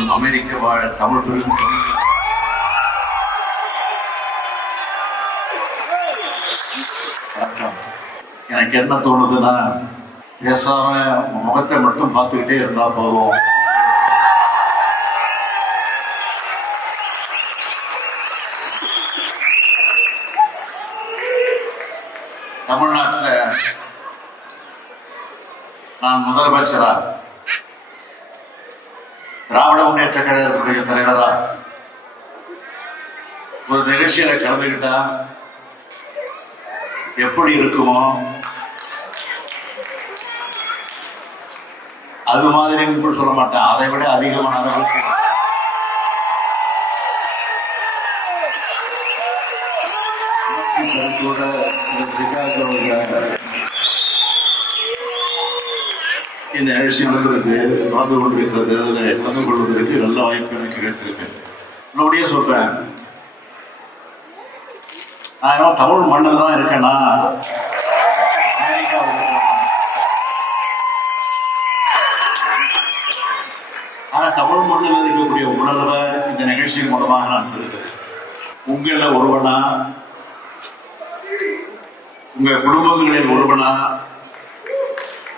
உயிரோடு அமெரிக்க வாழ் தமிழ் பெருமக்கள் எனக்கு என்ன தோணுதுன்னா பேசாம முகத்தை மட்டும் பார்த்துக்கிட்டே இருந்தா போதும். தமிழ்நாட்டில் நான் முதலமைச்சரா? முன்னேற்ற கழகத்தினுடைய தலைவரா ஒரு நிகழ்ச்சியில கலந்துக்கிட்டா எப்படி இருக்குமோ? அது மாதிரி கூட சொல்ல மாட்டேன். அதை விட அதிகமான அளவுக்கு உணர்ச்சி இந்த நிகழ்ச்சி நடந்திருக்கு நடந்து கொண்டிருக்கிறது அதில் கலந்து கொள்வதற்கு நல்ல வாய்ப்பு எனக்கு கிடைச்சிருக்கு நல்லபடியே சொல்றேன் நான் ஏன்னா தமிழ் மண்ணில் தான் இருக்கேன்னா ஆனால் தமிழ் மண்ணில் இருக்கக்கூடிய உணர்வை இந்த நிகழ்ச்சியின் மூலமாக நான் இருக்கிறேன் உங்களில் ஒருவனா? உங்க குடும்பங்களில் ஒருவனா?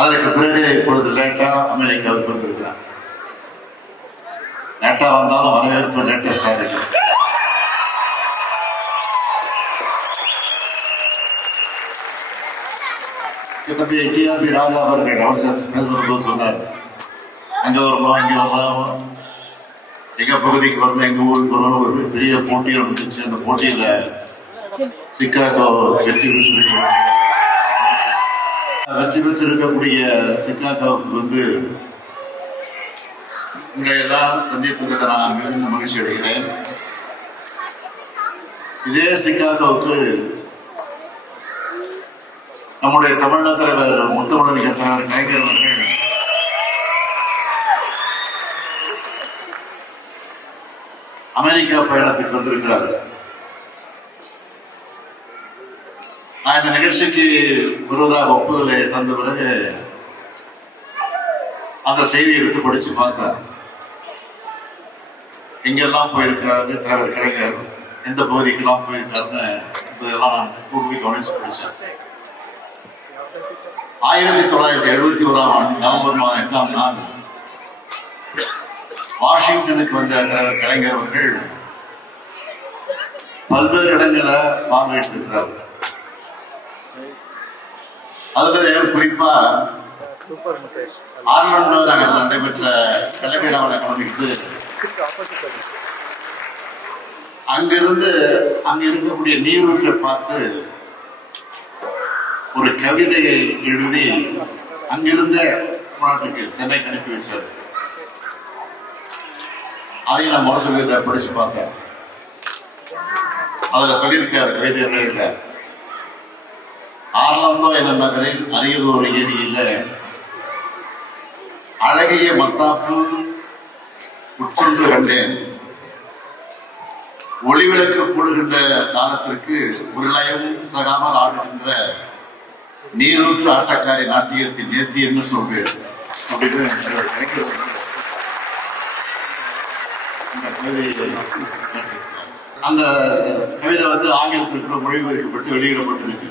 அதற்கு பிறகு இப்பொழுது லேட்டா அமெரிக்காவுக்கு வந்திருக்கிறார். லேட்டா வந்தாலும் வரவேற்பு லேட்டஸ்டா இருக்கு தம்பி டிஆர்பி ராஜா அவர்கள் ரவுன்சர்ஸ் பேசும்போது சொன்னார். அங்க வரணும் இங்க வரணும் எங்க பகுதிக்கு வரணும் எங்க ஊருக்கு வரணும் ஒரு பெரிய போட்டி நடந்துச்சு அந்த போட்டியில சிக்காகோ வெற்றி பெற்றிருக்கிறார். வெற்றி பெற்றிருக்கக்கூடிய சிக்காகோவுக்கு வந்து உங்களை எல்லாம் சந்திப்பதற்கு நான் மிகுந்த மகிழ்ச்சி அடைகிறேன். இதே சிக்காகோவுக்கு நம்முடைய தமிழக தலைவர் முத்தமிழக கத்தனார் கலைஞர் அவர்கள் அமெரிக்கா பயணத்துக்கு வந்திருக்கிறார்கள் நான் இந்த நிகழ்ச்சிக்கு வருவதாக ஒப்புதலை தந்த பிறகு அந்த செய்தி எடுத்து படிச்சு பார்த்தேன் எங்கெல்லாம் போயிருக்கிறாரு தலைவர் கலைஞர் எந்த பகுதிக்கெல்லாம் போயிருக்காருன்னு இதெல்லாம் நான் கவனிச்சு படிச்சேன். ஆயிரத்தி தொள்ளாயிரத்தி எழுபத்தி ஓராம் ஆண்டு நவம்பர் மாதம் எட்டாம் நாள் வாஷிங்டனுக்கு வந்த தலைவர் கலைஞர் அவர்கள் பல்வேறு இடங்களை பார்வையிட்டிருக்கிறார். அதுல குறிப்பா? சூப்பர் ஆர்லாண்டோ நகரில் நடைபெற்ற கலைவிழாவில் கலந்துக்கிட்டு அங்கிருந்து அங்க இருக்கக்கூடிய நீரூற்றை பார்த்து ஒரு கவிதையை எழுதி அங்கிருந்த நாட்டுக்கு சென்னைக்கு அனுப்பி வச்சார் அதையும் நான் முரசுகத்தை படிச்சு பார்த்தேன். அதுல சொல்லியிருக்காரு கவிதை என்ன இல்லை ஆர்லாந்தோ என்ற நகரில் அரியதோர் ஏரியில் அழகிய மத்தாப்பு உட்கொண்டு கண்டேன். ஒளிவிளக்கு போடுகின்ற தாளத்திற்கு ஒரு லயமும் சகாமல் ஆடுகின்ற நீரூற்று ஆட்டக்காரி நாட்டியத்தின் நேர்த்தி என்ன சொல்வேன்? அப்படின்னு அந்த கவிதை வந்து ஆங்கிலத்தில் கூட மொழிபெயர்க்கப்பட்டு வெளியிடப்பட்டிருக்கு.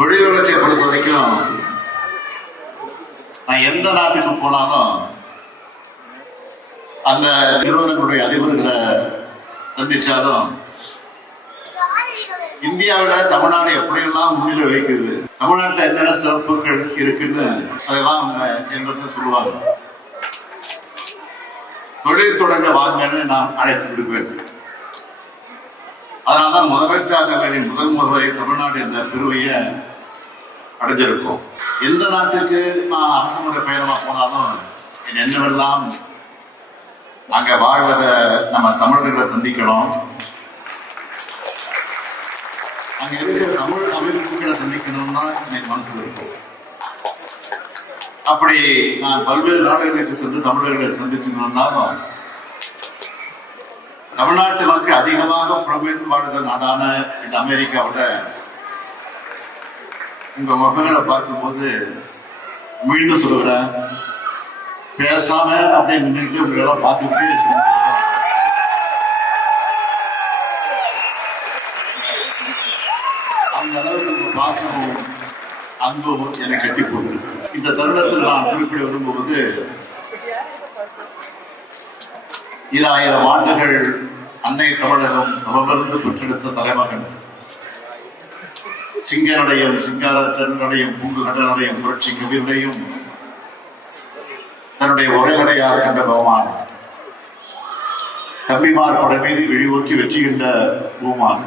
தொழில் வளர்ச்சியை பொறுத்த வரைக்கும் நான் எந்த நாட்டுக்கு போனாலும் அந்த நிறுவனங்களுடைய அதிபர்களை சந்திச்சாலும் இந்தியாவில தமிழ்நாடு எப்படியெல்லாம் முன்னிலை வைக்குது தமிழ்நாட்டில் என்னென்ன சிறப்புகள் இருக்குன்னு அதெல்லாம் அவங்க என்கிட்ட சொல்லுவாங்க. தொழில் தொடங்க வாங்கன்னு நான் அழைப்பு விடுவேன். அதனாலதான் முதலமைச்சர்களின் முதல் முறை தமிழ்நாடு என்ற பெருமையை அடைஞ்சிருக்கும். எந்த நாட்டுக்கு நான் அரசுமுறை பயணமா போனாலும் என்னவெல்லாம் அங்க வாழ்வத நம்ம தமிழர்களை சந்திக்கணும். அங்க இருக்கிற தமிழ் அமைப்புகளை சந்திக்கணும்னா எனக்கு மனசுல இருக்கும். அப்படி நான் பல்வேறு நாடுகளுக்கு சென்று தமிழர்களை சந்திச்சிருந்தாலும் தமிழ்நாட்டு மக்கள் அதிகமாக புலம்பெயர்ந்து வாழ்ந்த நாடான இந்த அமெரிக்காவோட உங்க முகங்களை பார்க்கும்போது மீண்டும் சொல்லுகிறேன் பேசாம அப்படியே நின்றுட்டு உங்களை பார்த்துக்கிட்டே அந்த அளவுக்கு பாசமும் அன்பும் என்னை கட்டி போட்டிருக்கு. இந்த தருணத்தில் நான் குறிப்பிட விரும்புவது ஆயிரம் ஆண்டுகள் அன்னை தமிழகம் தவமிருந்து பெற்றெடுத்த தலைமகன் சிங்கனுடையும் சிங்காரத்தனுடையும் பூங்கு கடனுடையும் புரட்சி கவிதையும் தன்னுடைய உரைநடையாக கண்ட பகவான். தம்பிமார் படை மீது விழிவோக்கி வெற்றிகின்ற பூமான்.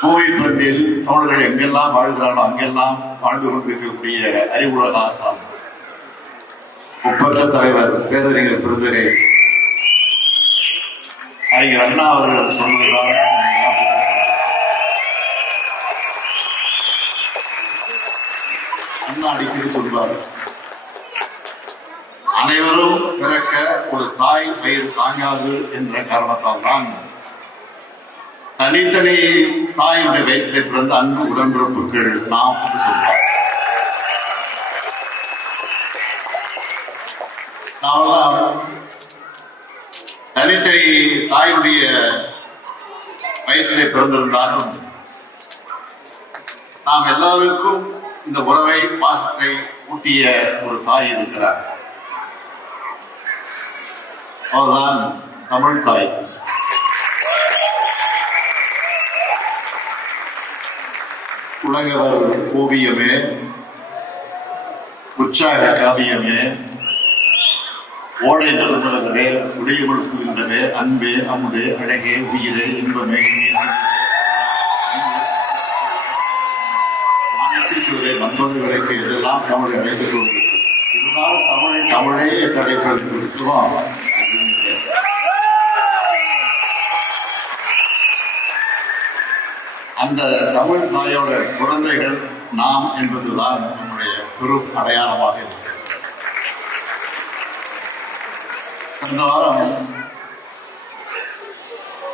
கோவில் பந்தில் தமிழர்கள் எங்கெல்லாம் வாழ்கிறாரோ அங்கெல்லாம் வாழ்ந்து கொண்டிருக்கக்கூடிய அறிவுலக ஆசான் முப்பட்ட தலைவர் பேரறிஞர் பெருந்தரே அறிஞர் அண்ணா அவர்கள் சொல்லுகிறார் அண்ணா அடிக்கடி சொல்வார் அனைவரும் பிறக்க ஒரு தாய் வயிறு தாங்காது என்ற காரணத்தால் தான் தனித்தனி தாயுடைய வயிற்றிலே பிறந்த அன்பு உடன்பிறப்புகள் நாம் சொல்றோம் நாமெல்லாம் தனித்தனி தாயுடைய வயிற்றிலே பிறந்திருந்தாலும் நாம் எல்லாருக்கும் இந்த உறவை பாசத்தை ஊட்டிய ஒரு தாய் இருக்கிறார். அவர்தான் தமிழ் தாய். உலகவர் ஓவியமே உற்சாக காவியமே ஓடை நிரந்தரங்களே ஒளியமழுப்புகின்றனே அன்பே அமுதே அழகே உயிரே இன்பமே மாநிலத்திற்குள்ளே வந்தது விலைக்கு இதெல்லாம் தமிழை வைத்துக் கொண்டு இதுதான் தமிழை தமிழே என்று அழைப்பதற்கிறோம் அந்த தமிழ் தாயோட குழந்தைகள் நாம் என்பதுதான் நம்முடைய பெரும் அடையாளமாக இருக்கிறது. கடந்த வாரம்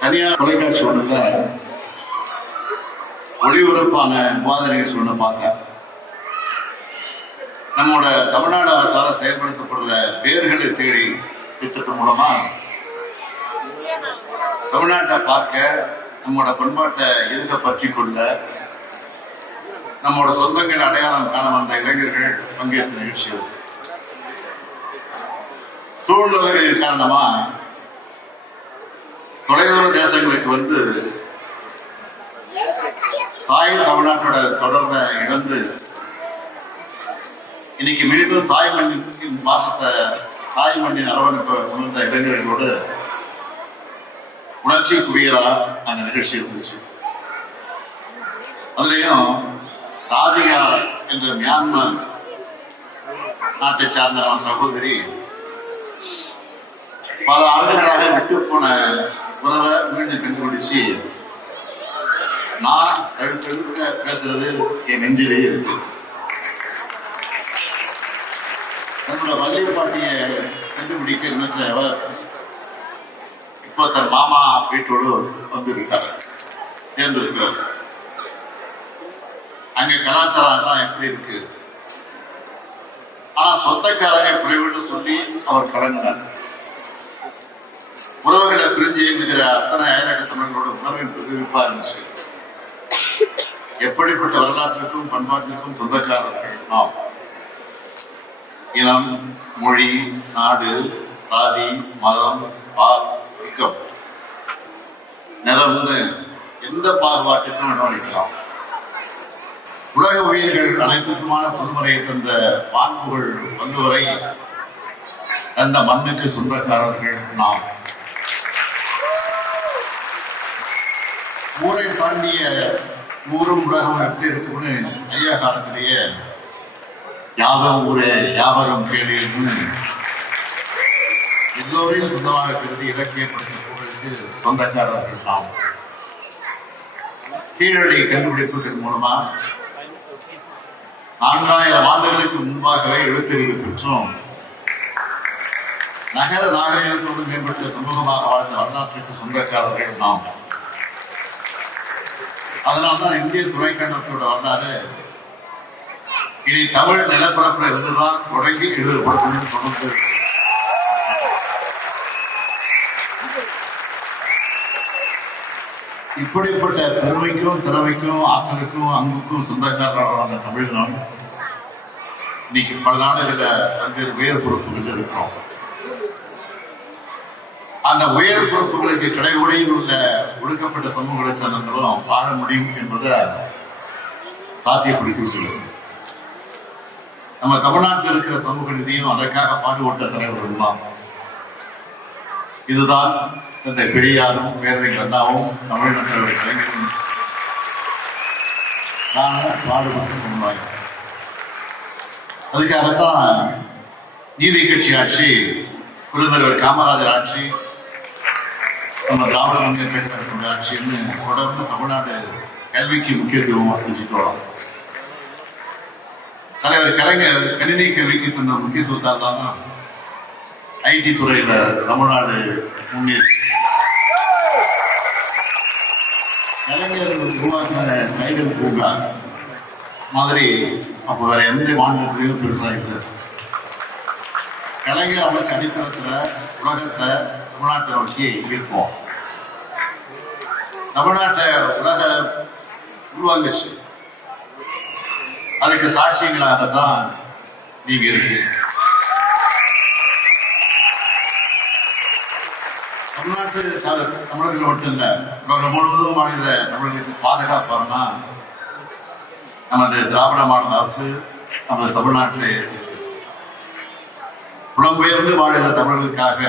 தனியார் தொலைக்காட்சி ஒன்றுல ஒளிபரப்பான விவாத நிகழ்ச்சி ஒன்று பார்த்தேன். நம்மோட தமிழ்நாடு அரசால செயல்படுத்தப்படுற பேர்களை தேடி திட்டத்தின் மூலமா தமிழ்நாட்டை பார்க்க நம்மோட பண்பாட்டை எதுக்க பற்றி கொள்ள நம்மோட சொந்தங்கள் அடையாளம் காண வந்த இளைஞர்கள் பங்கேற்ற நிகழ்ச்சி சூழ்நிலைகளின் காரணமா தொலைதூர தேசங்களுக்கு வந்து தாய் தமிழ்நாட்டோட தொடர்பை இழந்து இன்னைக்கு மீண்டும் தாய் மண்ணின் வாசத்தை தாய் மண்ணின் அரவணைப்பை உணர்ந்த இளைஞர்களோடு உணர்ச்சி குவியலா அந்த நிகழ்ச்சி இருந்துச்சு அதுலயும் ராதிகா என்ற மியான்மர் நாட்டை சார்ந்த சகோதரி பல ஆண்டுகளாக விட்டு போன உறவை மீண்டும் கண்டுபிடிச்சு நான் அடுத்தடுத்த பேசுறது என் நெஞ்சிலேயே இருக்கு. நம்மளோட வள்ளிய பாட்டியை கண்டுபிடிக்க நினைச்ச அவர் இப்போ தன் மாமா வீட்டோடு வந்து இருக்காரு அங்க கலாச்சாரம் எப்படி இருக்கு? ஆனா சொந்தக்காரங்க குறைவுன்னு சொல்லி அவர் கலங்கினார். உறவுகளை பிரிஞ்சு இயங்குகிற அத்தனை ஏழகத்தனங்களோட உணர்வின் பிரதிபலிப்பா இருந்துச்சு. எப்படிப்பட்ட வரலாற்றுக்கும் பண்பாட்டிற்கும் சொந்தக்காரர்கள் நாம். இனம் மொழி நாடு சாதி மதம் பாக்கம் நிறம்னு எந்த பாகுபாட்டுக்கும் இடமளிக்கலாம் உலக உயிர்கள் அனைத்துக்குமான பொதுமுறையை தந்த பான்புகள் வங்குவரை அந்த மண்ணுக்கு சொந்தக்காரர்கள் நாம். ஊரை தாண்டிய ஊரும் உலகம் எப்படி இருக்கும்னு ஐயா காலத்திலேயே யாதம் ஊரே யாவரும் கேள்வின்னு எல்லோரையும் சொந்தமாக கருதி இலக்கியப்படுத்திய புகழுக்கு சொந்தக்காரர்கள் நாம் கீழடி கண்டுபிடிப்புகள் மூலமா நான்காயிரம் ஆண்டுகளுக்கு முன்பாகவே எழுத்தறிவு பெற்றோம். நகர நாகரிகத்தோடு மேம்பட்ட சமூகமாக வாழ்ந்த வரலாற்றுக்கு சொந்தக்காரர்கள் நாம் அதனால்தான் இந்திய துணைக்கண்டத்தோட வரலாறு இனி தமிழ் நிலப்பரப்புல இருந்துதான் தொடங்கி எழுதப்படும் தொடர்ந்து இப்படிப்பட்ட பெருமைக்கும் திறமைக்கும் ஆற்றலுக்கும் அன்புக்கும் சொந்தக்காரர்களான தமிழ்நாடு இன்னைக்கு பல நாடுகளில் பல்வேறு உயர் பொறுப்புகள் இருக்கிறோம். அந்த உயர் பொறுப்புகளுக்கு கடைமுறையில் உள்ள ஒடுக்கப்பட்ட சமூக சனங்களும் வாழ முடியும் என்பதை சாத்தியப்படுத்தி சொல்லுங்கள் நம்ம தமிழ்நாட்டில் இருக்கிற சமூக நிதியும் அதற்காக பாடுபட்ட தலைவர்கள் தான் இதுதான் இந்த பெரியாரும் பேரறிஞர் அண்ணாவும் தமிழ்நாட்டில் கலைஞரும். பாடுபட்ட சமுதாயம். அதுக்காகத்தான் நீதி கட்சி ஆட்சி பெருந்தலைவர் காமராஜர் ஆட்சி நம்ம திராவிட முன்னேற்ற கழகத்தினுடைய ஆட்சின்னு தொடர்ந்து தமிழ்நாடு கல்விக்கு முக்கியத்துவம் அறிவிச்சுட்டு வரோம். தலைவர் கலைஞர் கணினி கல்விக்கு தந்த முக்கியத்துவத்தால் தான் ஐடி துறையில தமிழ்நாடு முன்னேறி. கலைஞர் உருவாக்கின கைடல் பூங்கா மாதிரி அப்ப வேற எந்த மாநிலத்திலையும் பெருசா இல்லை. கலைஞர் அமைச்ச அடித்தளத்துல உலகத்தை தமிழ்நாட்டை நோக்கி இருப்போம் தமிழ்நாட்டை உலக உருவாங்குச்சு அதுக்கு சாட்சியங்களாக தான் நீங்க இருக்கீங்க. தமிழ்நாட்டு தமிழர்கள் மட்டும் இல்ல உலகம் முழுவதும் மாநில தமிழர்களுக்கு பாதுகாப்பாருன்னா நமது திராவிட மாநில அரசு நமது தமிழ்நாட்டிலே புலம்பெயர்ந்து வாழ்கிற தமிழர்களுக்காக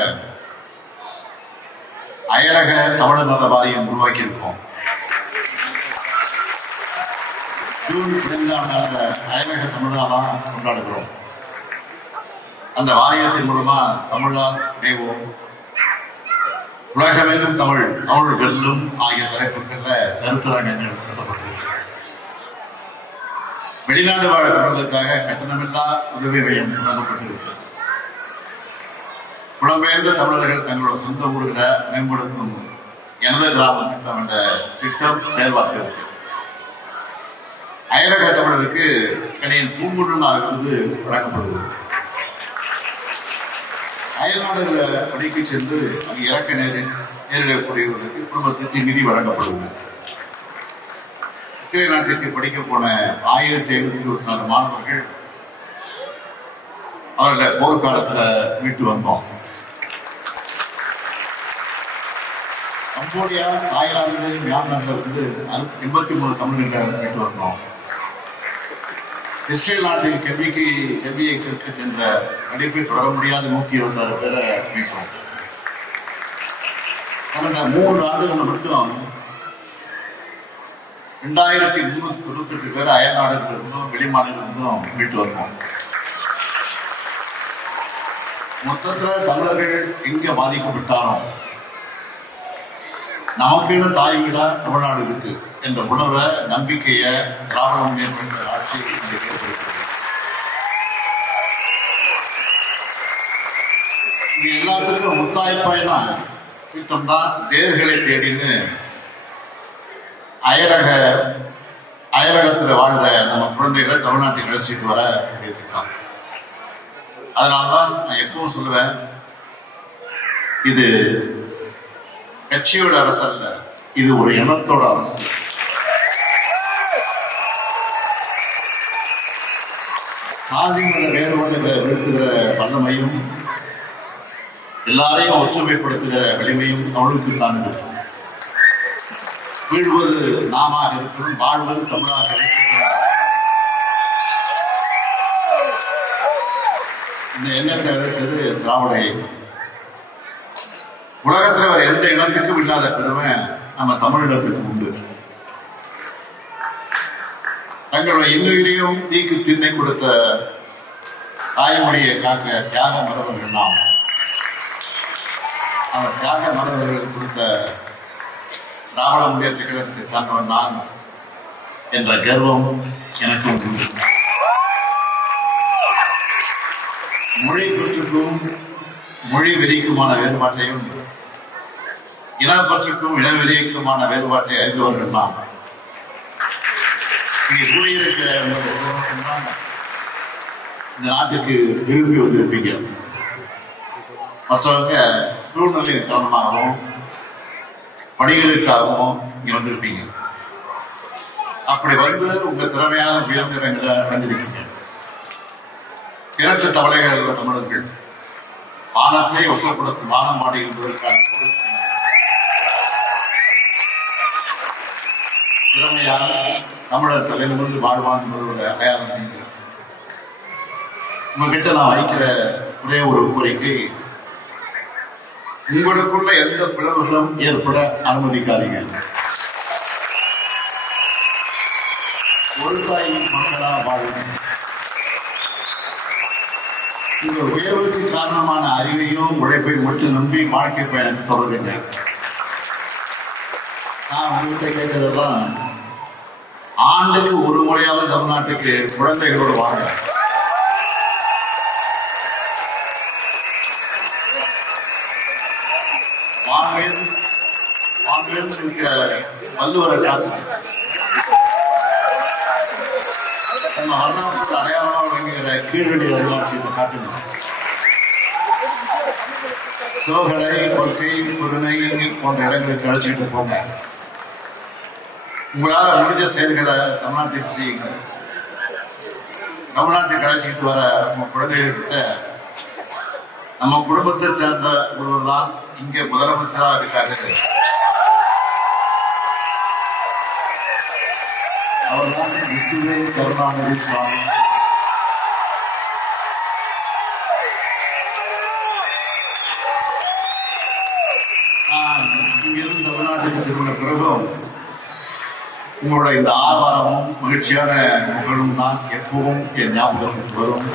அயலக தமிழர் நல வாரியம் உருவாக்கியிருக்கோம் இருக்கோம் ஜூன் பதினைந்தாம் அயலக கொண்டாடுகிறோம். அந்த வாரியத்தின் மூலமா தமிழால் இணைவோம். உலகமெங்கும் தமிழ் தமிழ் வெல்லும் ஆகிய தலைப்புகள்ல கருத்தரங்கங்கள் வெளிநாடு வாழ தமிழர்களுக்காக கட்டணமில்லா உதவி மையம் வழங்கப்பட்டிருக்கு புலம்பெயர்ந்த தமிழர்கள் தங்களோட சொந்த ஊர்களை மேம்படுத்தும் எனது கிராம திட்டம் என்ற திட்டம் செயல்பாட்டில் அயலக தமிழருக்கு கணியின் பூங்குன்றனாக இருந்து வழங்கப்படுகிறது. அயல்நாடுகளை பணிக்கு சென்று அங்கு இறக்க நேர நேரிடக்கூடியவர்களுக்கு குடும்பத்திற்கு நிதி வழங்கப்படுகிறது. உக்ரைன் நாட்டிற்கு படிக்க போன ஆயிரத்தி ஐநூத்தி இருபத்தி நாலு மாணவர்கள் அவர்களை போர்க்காலத்துல மீட்டு வந்தோம். கம்போடியா தாய்லாந்து மியான்மர்ல இருந்து எண்பத்தி மூணு தமிழர்களை மீட்டு வந்தோம். இஸ்ரேல் நாட்டின் கல்விக்கு கல்வியை கற்க சென்ற படிப்பை தொடர முடியாத நூத்தி இருபத்தி ஆறு பேரை மீட்டோம் கடந்த மூன்று ஆண்டுகள் மட்டும் ரெண்டாயிரத்தி முன்னூத்தி தொண்ணூத்தி எட்டு பேர் அயல் நாடுகள் இருந்தும் வெளி மாநிலம் இருந்தும் மீட்டு வருவோம். மொத்தத்துல தமிழர்கள் எங்க பாதிக்கப்பட்டாலும் நமக்குன்னு தாய் வீடா தமிழ்நாடு இருக்கு என்ற உணர்வை நம்பிக்கையை திராவிட முன்னேற்ற ஆட்சி இங்கே ஏற்படுத்துகிறது இது எல்லாத்துக்கும் தீர்த்தம் தான் வேர்களை தேடின்னு அயலக அயலகத்துல வாழ்ந்த நம்ம குழந்தைகளை தமிழ்நாட்டுக்கு அழைச்சிட்டு வர வேண்டிய திட்டம் அதனாலதான் நான் எப்பவும் சொல்லுவேன் இது கட்சியோட அரசு அல்ல இது ஒரு இனத்தோட அரசு. சாதி மத வேறுபாடு விழுத்துகிற வல்லமையும் எல்லாரையும் ஒற்றுமைப்படுத்துகிற வலிமையும் அவளுக்கு தான் இருக்கும் வீழ்வது நாமாக இருக்கும் வாழ்வது தமிழாக இருக்கும். இந்த எண்ணத்தை விதைச்சது திராவிட இயக்கம். உலகத்துல வேற எந்த இனத்துக்கும் இல்லாத பெருமை நம்ம தமிழினத்துக்கு உண்டு. தங்களுடைய இன்னுயிரையும் தீக்கு திண்ணை கொடுத்த தாய்மொழியை காக்க தியாக மரபர்கள் நாம். அவர் தியாக மரபர்கள் கொடுத்த திராவிட முன்னேற்ற கழகத்தை சார்ந்தவன் நான் என்ற கர்வம் எனக்கும் உண்டு. மொழி பற்றுக்கும் மொழி வெறிக்குமான வேறுபாட்டையும் இனப்பற்றுக்கும் இனவெறிக்குமான வேறுபாட்டை அறிந்தவர்கள் நாம். இங்கே கூடியிருக்கிற இந்த நாட்டுக்கு விரும்பி வந்திருப்பீங்க மற்றவங்க சூழ்நிலை காரணமாகவும் பணிகளுக்காகவும் இங்க வந்திருப்பீங்க. அப்படி வந்து உங்க திறமையான உயர்ந்திடங்களை அடைஞ்சிருக்கீங்க. இரண்டு தவளைகள் உள்ள தமிழர்கள் வானத்தை வசப்படுத்தும் வானம் மாடி என்பதற்கான திறமையாக திறமையான தமிழர் தலையிலிருந்து வாழ்வான் என்பதோட அடையாளம் உங்ககிட்ட நான் வைக்கிற ஒரே ஒரு கோரிக்கை உங்களுக்குள்ள எந்த பிளவுகளும் ஏற்பட அனுமதிக்காதீங்க. ஒரு தாய் மக்களா வாழும். இந்த உயர்வுக்கு காரணமான அறிவையும் உழைப்பை மட்டும் நம்பி வாழ்க்கை பயணம் தொடருங்க. நான் உங்கள்கிட்ட கேட்கறதெல்லாம் ஆண்டுக்கு ஒரு முறையாவது தமிழ்நாட்டுக்கு குழந்தைகளோடு வாங்க. வாங்கல் இருக்க வள்ளுவரை நம்ம வரலாற்று அடையாளம் அப்படிங்கிற கீழடி வரலாற்றை காட்டுங்க. சோகலை கொள்கை பொருணை போன்ற இடங்களுக்கு அழைச்சிட்டு போங்க. உங்களால முடிஞ்ச செயல்களை தமிழ்நாட்டுக்கு செய்யுங்க. தமிழ்நாட்டுக்கு அழைச்சிட்டு வர உங்க குழந்தைகிட்ட நம்ம குடும்பத்தை சேர்ந்த ஒருவர் தான் இங்கே முதலமைச்சராக இருக்காரு. அவர்தான் முத்துவே கருணாநிதி சுவாமி. இங்கிருந்து தமிழ்நாட்டுக்கு திரும்பின பிறகும் உங்களோட இந்த ஆர்வாரமும் மகிழ்ச்சியான புகழும் தான் எப்பவும் என் ஞாபகம் வரும்.